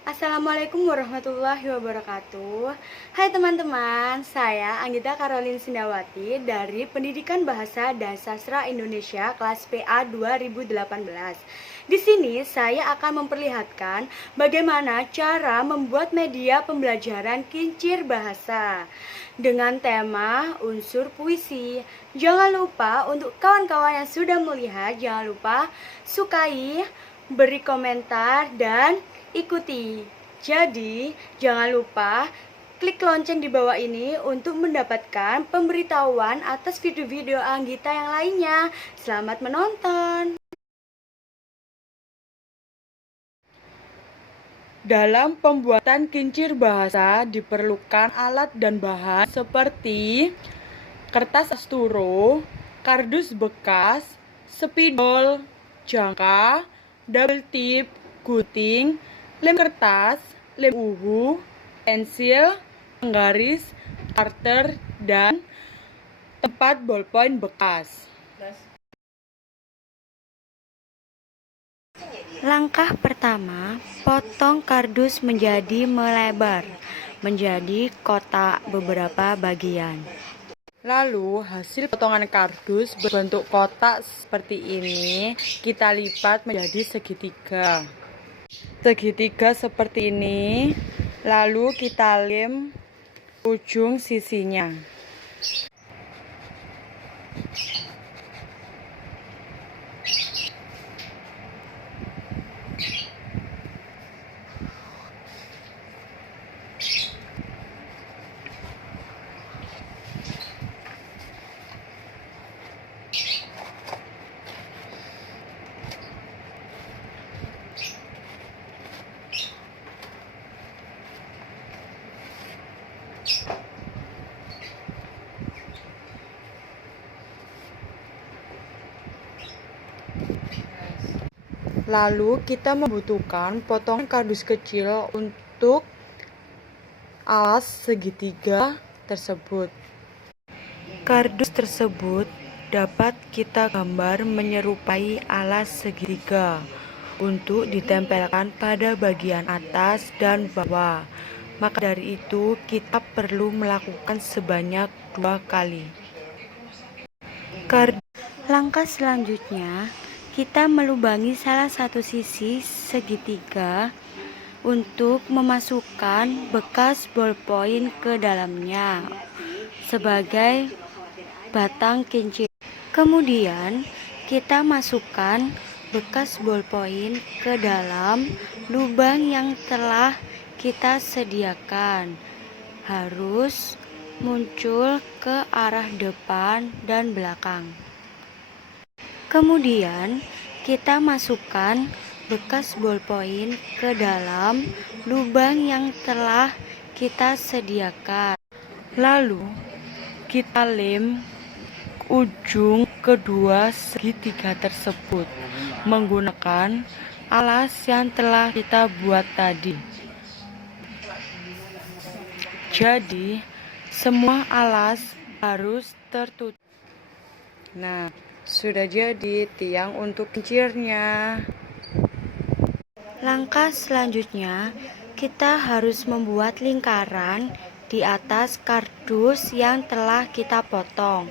Assalamualaikum warahmatullahi wabarakatuh. Hai teman-teman, saya Anggita Karolin Sindawati dari Pendidikan Bahasa dan Sastra Indonesia kelas PA 2018. Di sini saya akan memperlihatkan bagaimana cara membuat media pembelajaran kincir bahasa dengan tema unsur puisi. Jangan lupa untuk kawan-kawan yang sudah melihat, jangan lupa sukai, beri komentar, dan ikuti. Jadi, jangan lupa klik lonceng di bawah ini untuk mendapatkan pemberitahuan atas video-video Anggita yang lainnya. Selamat menonton. Dalam pembuatan kincir bahasa diperlukan alat dan bahan seperti kertas asturo, kardus bekas, spidol, jangka, double tip, gunting, lem kertas, lem uhu, pensil, penggaris, starter, dan tempat ballpoint bekas. Langkah pertama, potong kardus menjadi melebar, menjadi kotak beberapa bagian. Lalu hasil potongan kardus berbentuk kotak seperti ini kita lipat menjadi segitiga. Segitiga seperti ini, lalu kita lem ujung sisinya. Lalu kita membutuhkan potongan kardus kecil untuk alas segitiga tersebut. Kardus tersebut dapat kita gambar menyerupai alas segitiga untuk ditempelkan pada bagian atas dan bawah. Maka dari itu kita perlu melakukan sebanyak 2 kali. Langkah selanjutnya, kita melubangi salah satu sisi segitiga untuk memasukkan bekas ballpoint ke dalamnya sebagai batang kincir. Kemudian kita masukkan bekas ballpoint ke dalam lubang yang telah kita sediakan. Harus muncul ke arah depan dan belakang. Kemudian kita masukkan bekas ballpoint ke dalam lubang yang telah kita sediakan. Lalu kita lem ujung kedua segitiga tersebut menggunakan alas yang telah kita buat tadi. Jadi semua alas harus tertutup. Nah, sudah jadi tiang untuk kincirnya. Langkah selanjutnya, kita harus membuat lingkaran di atas kardus yang telah kita potong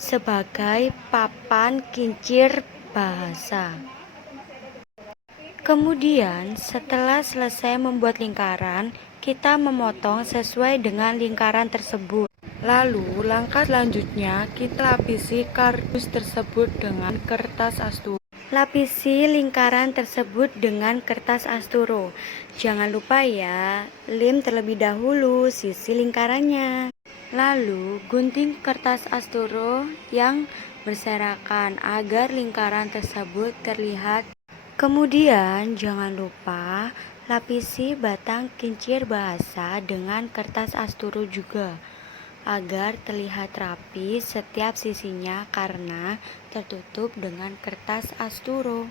sebagai papan kincir bahasa. Kemudian, setelah selesai membuat lingkaran, kita memotong sesuai dengan lingkaran tersebut. Lalu, langkah selanjutnya kita lapisi kardus tersebut dengan kertas asturo. Lapisi lingkaran tersebut dengan kertas asturo. Jangan lupa ya, lem terlebih dahulu sisi lingkarannya. Lalu, gunting kertas asturo yang berserakan agar lingkaran tersebut terlihat. Kemudian, jangan lupa lapisi batang kincir bahasa dengan kertas asturo juga, agar terlihat rapi setiap sisinya karena tertutup dengan kertas asturo.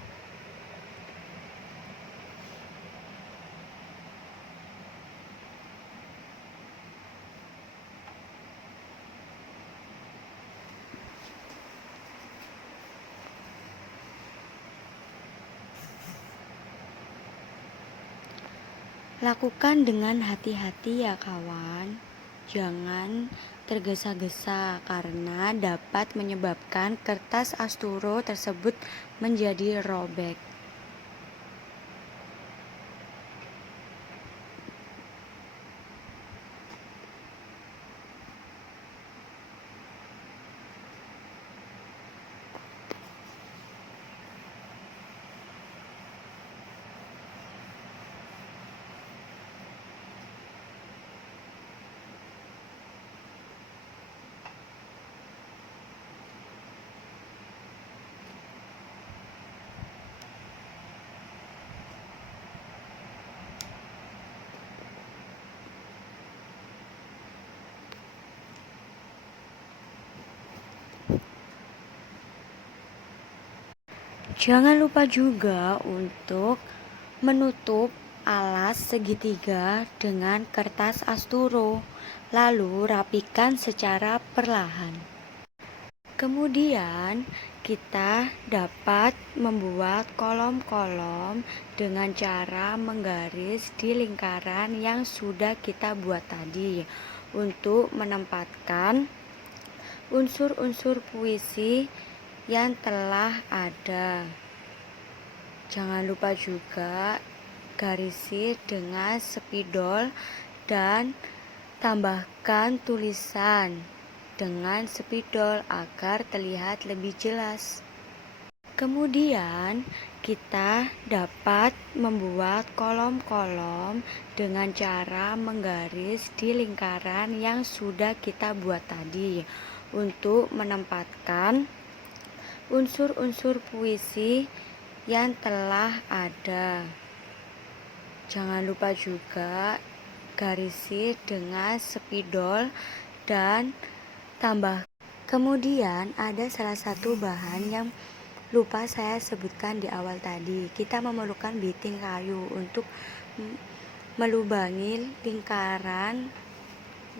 Lakukan dengan hati-hati ya kawan. Jangan tergesa-gesa karena dapat menyebabkan kertas asturo tersebut menjadi robek. Jangan lupa juga untuk menutup alas segitiga dengan kertas asturo, lalu rapikan secara perlahan. Kemudian kita dapat membuat kolom-kolom dengan cara menggaris di lingkaran yang sudah kita buat tadi untuk menempatkan unsur-unsur puisi yang telah ada. Jangan lupa juga garisi dengan spidol dan tambahkan tulisan dengan spidol agar terlihat lebih jelas. Kemudian kita dapat membuat kolom-kolom dengan cara menggaris di lingkaran yang sudah kita buat tadi untuk menempatkan unsur-unsur puisi yang telah ada. Jangan lupa juga garisi dengan spidol dan tambah. Kemudian ada salah satu bahan yang lupa saya sebutkan di awal tadi. Kita memerlukan biting kayu untuk melubangi lingkaran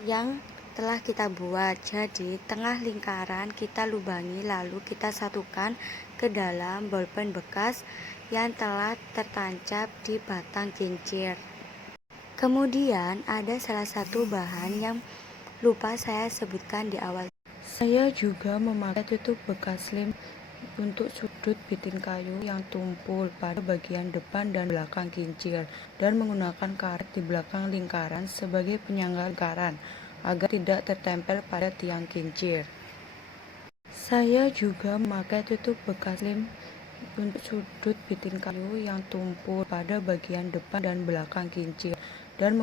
yang telah kita buat. Jadi tengah lingkaran kita lubangi, lalu kita satukan ke dalam bolpen bekas yang telah tertancap di batang kincir. Kemudian ada salah satu bahan yang lupa saya sebutkan di awal. Saya juga memakai tutup bekas lem untuk sudut bitin kayu yang tumpul pada bagian depan dan belakang kincir, dan menggunakan karet di belakang lingkaran sebagai penyangga lingkaran agar tidak tertempel pada tiang kincir. Saya juga memakai tutup bekas lem untuk sudut bitin kayu yang tumpul pada bagian depan dan belakang kincir, dan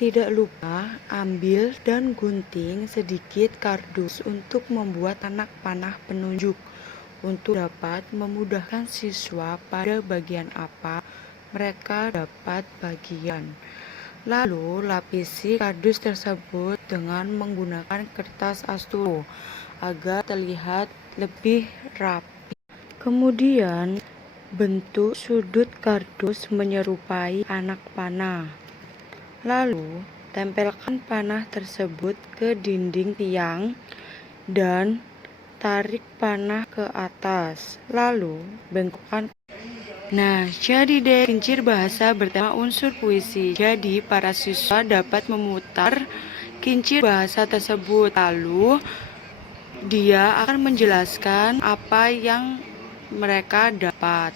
tidak lupa ambil dan gunting sedikit kardus untuk membuat anak panah penunjuk untuk dapat memudahkan siswa pada bagian apa mereka dapat bagian. Lalu lapisi kardus tersebut dengan menggunakan kertas asturo agar terlihat lebih rapi. Kemudian bentuk sudut kardus menyerupai anak panah. Lalu tempelkan panah tersebut ke dinding tiang dan tarik panah ke atas, lalu bengkokkan. Nah, jadi deh kincir bahasa bertema unsur puisi. Jadi para siswa dapat memutar kincir bahasa tersebut, lalu dia akan menjelaskan apa yang mereka dapat.